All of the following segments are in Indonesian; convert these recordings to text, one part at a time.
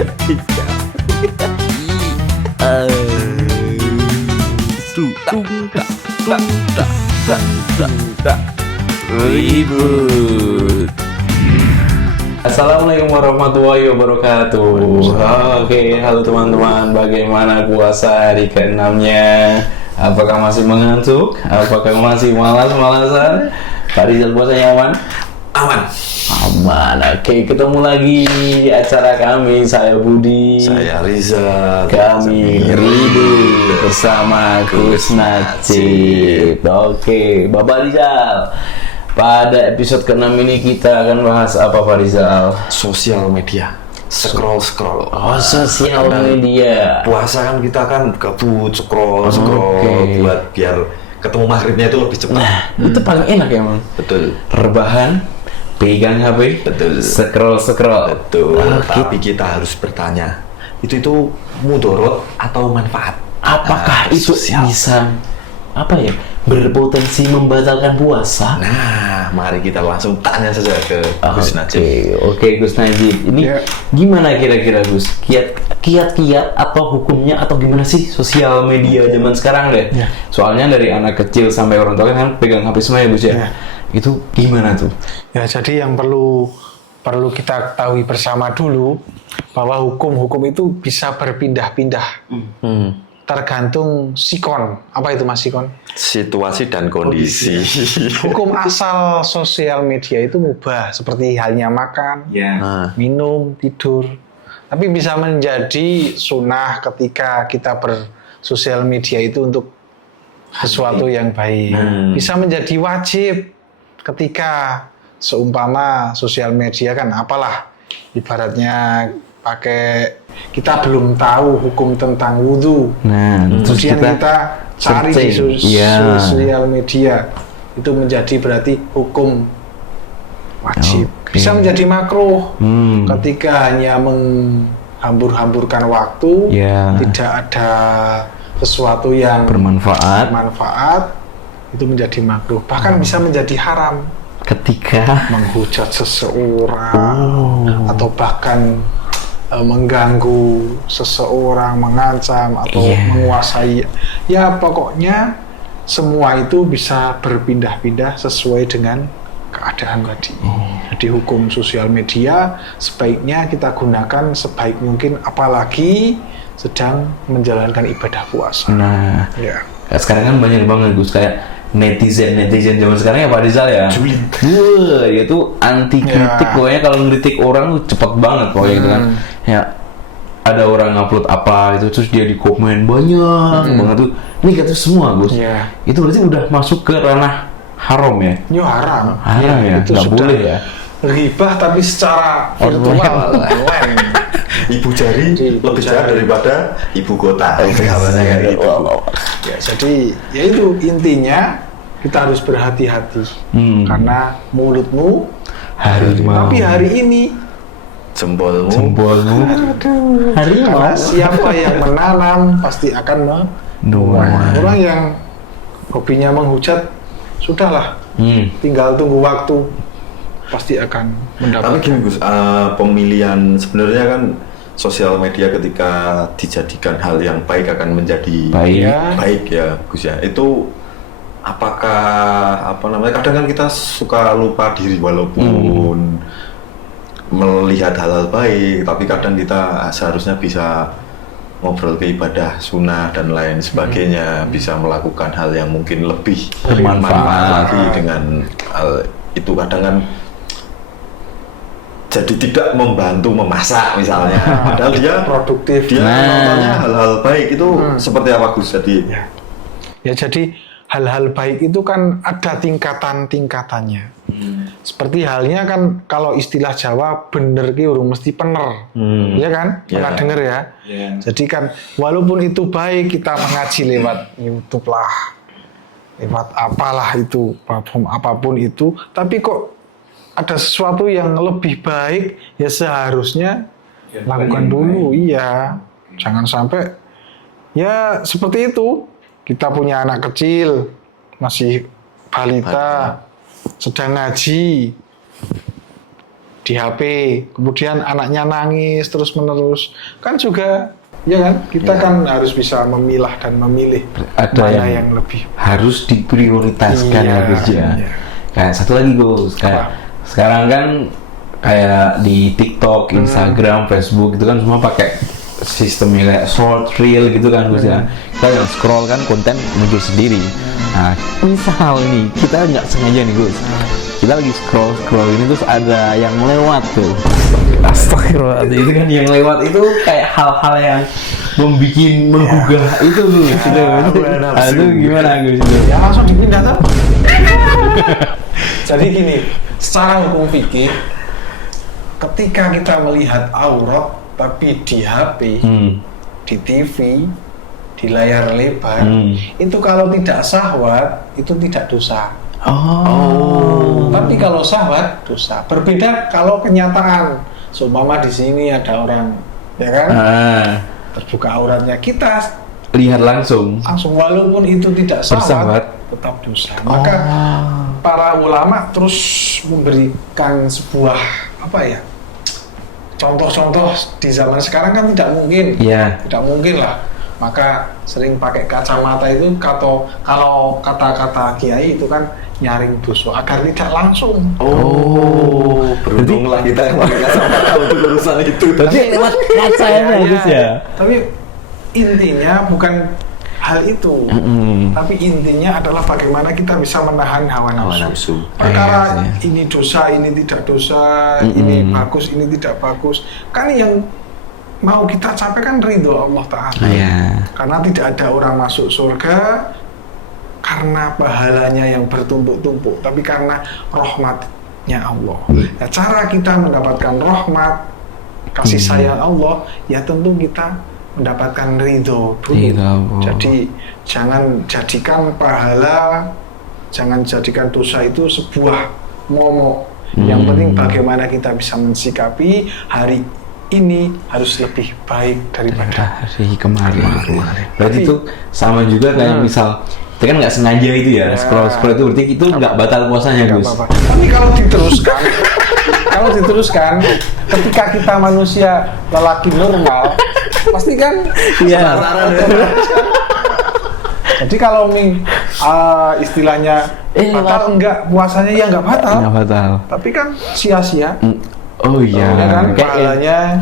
Ribut. Assalamualaikum warahmatullahi wabarakatuh. Oke, halo teman-teman. Bagaimana puasa hari ke-6-nya? Apakah masih mengantuk? Apakah masih malas-malasan? Pak Rizal puasanya aman? Aman. Aman. Oke, ketemu lagi di acara kami. Saya Budi. Saya Rizal. Kami ribut bersama Gus Najib. Oke, Bapak Rizal. Pada episode ke-6 ini kita akan bahas apa, Pak Rizal? Sosial media. Scroll. Oh, sosial media. Puasa kan kita kan gabut scroll buat biar ketemu maghribnya itu lebih cepat. Nah, itu paling enak ya, Mang. Betul. Rebahan, pegang HP, Betul. scroll. Betul. Oke. Tapi kita harus bertanya, itu mudorot atau manfaat? Apakah itu sosial. bisa berpotensi membatalkan puasa? Nah, mari kita langsung tanya saja ke Gus Najib. Oke, Gus Najib. Ini gimana kira-kira, Gus? Kiat-kiat atau hukumnya atau gimana sih sosial media zaman sekarang deh? Ya. Soalnya dari anak kecil sampai orang tua kan pegang HP semua ya, Gus ya. Ya. Itu gimana tuh? Ya, jadi yang perlu kita ketahui bersama dulu bahwa hukum itu bisa berpindah-pindah. Tergantung sikon. Apa itu Mas sikon? Situasi dan kondisi. Hukum asal sosial media itu mubah, seperti halnya makan, minum, tidur. Tapi bisa menjadi sunnah ketika kita bersosial media itu untuk sesuatu yang baik. Bisa menjadi wajib ketika seumpama sosial media kan apalah ibaratnya kita belum tahu hukum tentang wudhu. Nah, Kemudian kita cari di sosial media, itu menjadi berarti hukum wajib. Bisa menjadi makruh ketika hanya menghambur-hamburkan waktu, tidak ada sesuatu yang bermanfaat, itu menjadi makruh. Bahkan bisa menjadi haram ketika menghujat seseorang atau bahkan mengganggu seseorang, mengancam atau menguasai. Ya pokoknya semua itu bisa berpindah-pindah sesuai dengan keadaan tadi. Jadi hukum sosial media sebaiknya kita gunakan sebaik mungkin, apalagi sedang menjalankan ibadah puasa. Nah, sekarang kan banyak banget Gus, kayak netizen zaman sekarang ya Pak Rizal ya. Dia tuh anti kritik, pokoknya kalau ngeritik orang tuh cepet banget pokoknya gitu kan. Ya ada orang ngupload apa itu terus dia di komen banyak banget tuh. Ini kata semua Gus. Itu berarti udah masuk ke ranah haram ya? Haram. Haram ya, nggak boleh ya. Ghibah tapi secara virtual online. Ibu jari lebih jahat daripada ibu kota. Ya, jadi ya itu intinya kita harus berhati-hati karena mulutmu harimau. Tapi hari ini jempolmu harimau. Karena siapa yang menanam pasti akan menuai. Orang yang hobinya menghujat sudahlah, tinggal tunggu waktu, pasti akan mendapat. Tapi gini Gus, pemilihan sebenarnya kan sosial media ketika dijadikan hal yang baik akan menjadi baik ya Gus ya. Itu apakah kadang kan kita suka lupa diri walaupun melihat hal-hal baik, tapi kadang kita seharusnya bisa ngobrol ke ibadah sunnah dan lain sebagainya, bisa melakukan hal yang mungkin lebih bermanfaat lagi dengan hal itu. Kadang kan jadi tidak membantu memasak misalnya, padahal dia produktif, dia nontonnya hal-hal baik itu seperti apa Gus? Jadi ya jadi hal-hal baik itu kan ada tingkatan-tingkatannya. Seperti halnya kan kalau istilah Jawa bener ki urung mesti pener, ya kan? Pernah denger ya? Jadi kan walaupun itu baik kita mengaji lewat YouTube lah, lewat apalah itu, platform apapun itu, tapi kok ada sesuatu yang lebih baik, ya seharusnya lakukan dulu. Jangan sampai ya seperti itu. Kita punya anak kecil masih balita sedang ngaji, di HP, kemudian anaknya nangis terus menerus, kan juga ya kan kita kan harus bisa memilah dan memilih ada mana yang lebih harus diprioritaskan ya Gus ya. Kayak satu lagi Gus, kayak sekarang kan kayak di TikTok, Instagram, Facebook itu kan semua pakai sistemnya kayak short reel gitu kan Gus ya. Kita yang scroll kan konten muncul sendiri. Nah, misal nih kita nggak sengaja nih Gus, kita lagi scroll ini terus ada yang lewat tuh. Astagfirullahaladzim, itu kan yang lewat itu kayak hal-hal yang menggugah itu Gus. Itu gimana Gus itu? Ya langsung dipindah tuh. Jadi gini, secara hukum fikih, ketika kita melihat aurat tapi di HP, di TV, di layar lebar, itu kalau tidak syahwat itu tidak dosa. Tapi kalau syahwat dosa. Berbeda kalau kenyataan. Seumpama di sini ada orang, ya kan? Terbuka auratnya, kita lihat langsung walaupun itu tidak syahwat tetap dosa. Maka para ulama terus memberikan sebuah contoh-contoh di zaman sekarang kan tidak mungkin, tidak mungkin lah. Maka sering pakai kacamata itu kalau kata-kata kiai itu kan nyaring dosa agar tidak langsung. Beruntunglah kita yang pakai kacamata untuk urusan itu. Tapi lewat kacanya Gus ya. Tapi intinya bukan hal itu, tapi intinya adalah bagaimana kita bisa menahan hawa nafsu. Perkara ini dosa, ini tidak dosa, ini bagus, ini tidak bagus. Kan yang mau kita capai kan ridho Allah Ta'ala. Karena tidak ada orang masuk surga karena pahalanya yang bertumpuk-tumpuk, tapi karena rahmatnya Allah. Nah, cara kita mendapatkan rahmat, kasih sayang Allah, ya tentu kita mendapatkan ridho dulu. Jadi jangan jadikan pahala, jangan jadikan dosa itu sebuah momok. Yang penting bagaimana kita bisa mensikapi hari ini harus lebih baik daripada hari kemarin. Berarti itu sama juga kayak misal kita kan nggak sengaja itu ya, scroll itu berarti itu nggak batal puasanya Gus. Tapi kalau diteruskan, ketika kita manusia lelaki normal, pasti kan jadi kalau istilahnya batal enggak puasanya ya nggak batal. Tapi kan sia-sia. Kan pahalanya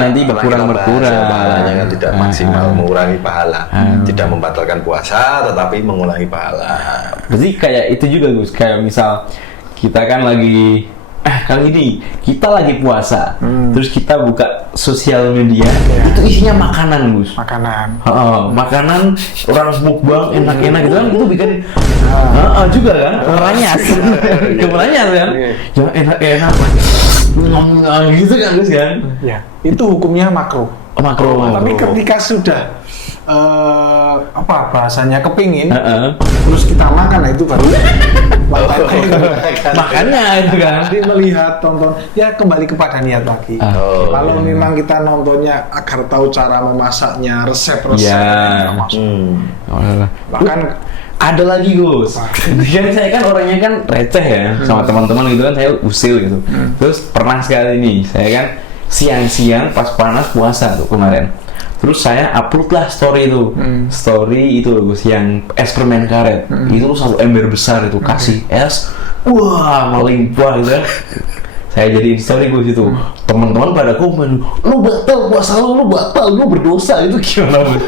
nanti berkurang. Pahalanya kan tidak maksimal, mengurangi pahala. Tidak membatalkan puasa, tetapi mengurangi pahala. Berarti kayak itu juga Gus, kayak misal kita kan lagi kali ini kita lagi puasa, terus kita buka sosial media, itu isinya makanan Gus. Makanan orang mukbang enak-enak gitu kan, itu bikin juga kan kemeranyas kan, ya enak-enak gitu kan Gus kan. Ya, itu hukumnya makruh. Tapi ketika sudah bahasanya kepingin, terus kita makan, nah itu baru makannya itu kan. Jadi melihat tonton, ya kembali kepada niat lagi. Kalau memang kita nontonnya agar tahu cara memasaknya, resep-resep, bahkan ada lagi Gus. Kan saya kan orangnya kan receh ya, sama teman-teman gitu kan, saya usil gitu. Terus pernah sekali nih, saya kan siang-siang pas panas puasa tuh kemarin. Terus saya upload lah story itu Gus, yang es permen karet. Itu satu ember besar itu, kasih es, melimpah gitu kan. Saya jadiin story Gus itu. Teman-teman pada komen, lu batal puasa lu batal, lu berdosa. Itu gimana Gus?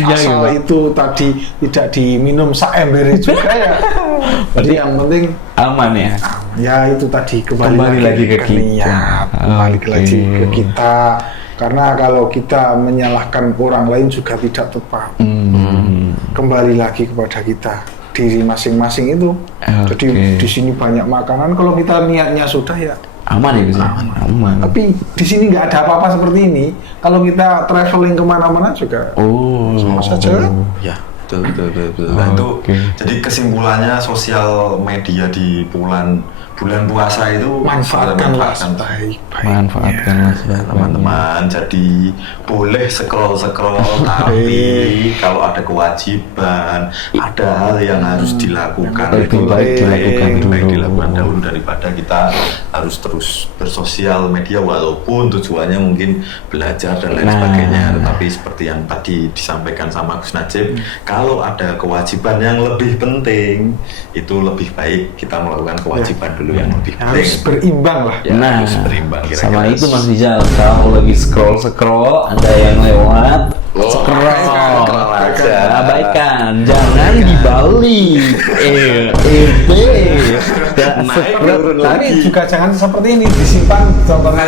Asal itu tadi tidak diminum ember juga ya. Jadi yang penting aman ya. Ya itu tadi kembali lagi ke niat, kembali lagi ke kita. Karena kalau kita menyalahkan orang lain juga tidak tepat. Kembali lagi kepada kita, diri masing-masing itu. Jadi di sini banyak makanan, kalau kita niatnya sudah ya aman ya Gus. Aman. Tapi di sini nggak ada apa-apa seperti ini. Kalau kita traveling kemana-mana juga sama saja. Ya, betul. Nah, itu jadi kesimpulannya sosial media di bulan bulan puasa itu manfaatkanlah sebaik-baiknya. Manfaatkan teman-teman. Jadi boleh scroll tapi kalau ada kewajiban, ada hal yang harus dilakukan, lebih baik dilakukan dahulu daripada kita harus terus bersosial media, walaupun tujuannya mungkin belajar dan lain sebagainya. Tetapi seperti yang tadi disampaikan sama Gus Najib, kalau ada kewajiban yang lebih penting, itu lebih baik kita melakukan kewajiban dulu yang lebih penting. Harus berimbang lah. Harus berimbang. Sama itu Mas Rizal, kalau lagi scroll ada yang lewat, scroll aja, abaikan, jangan dibalik. Tapi juga jangan seperti ini, disimpan contohnya.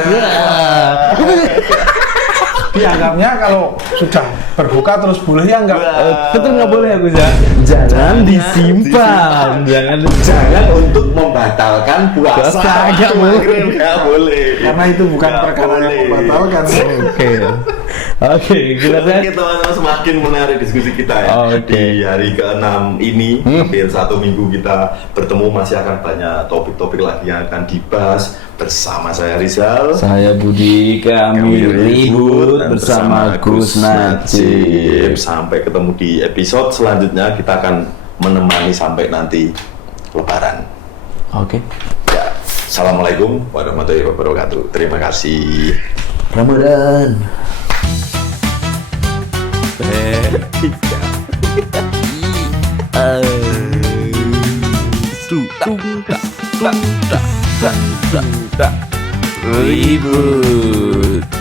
Dianggapnya kalau sudah berbuka terus boleh ya enggak? Betul, nggak boleh aku ya. Jangan disimpan, jangan untuk membatalkan puasa. Nggak boleh. Karena itu bukan perkara yang membatalkan. Oke, kita teman-teman semakin menarik diskusi kita ya. Di hari ke-6 ini, hampir 1 minggu kita bertemu, masih akan banyak topik-topik lagi yang akan dibahas bersama saya Rizal, saya Budi, kami ribut bersama Gus Najib. Sampai ketemu di episode selanjutnya, kita akan menemani sampai nanti Lebaran. Oke. Ya, assalamualaikum warahmatullahi wabarakatuh. Terima kasih. Ramadan. Ribut.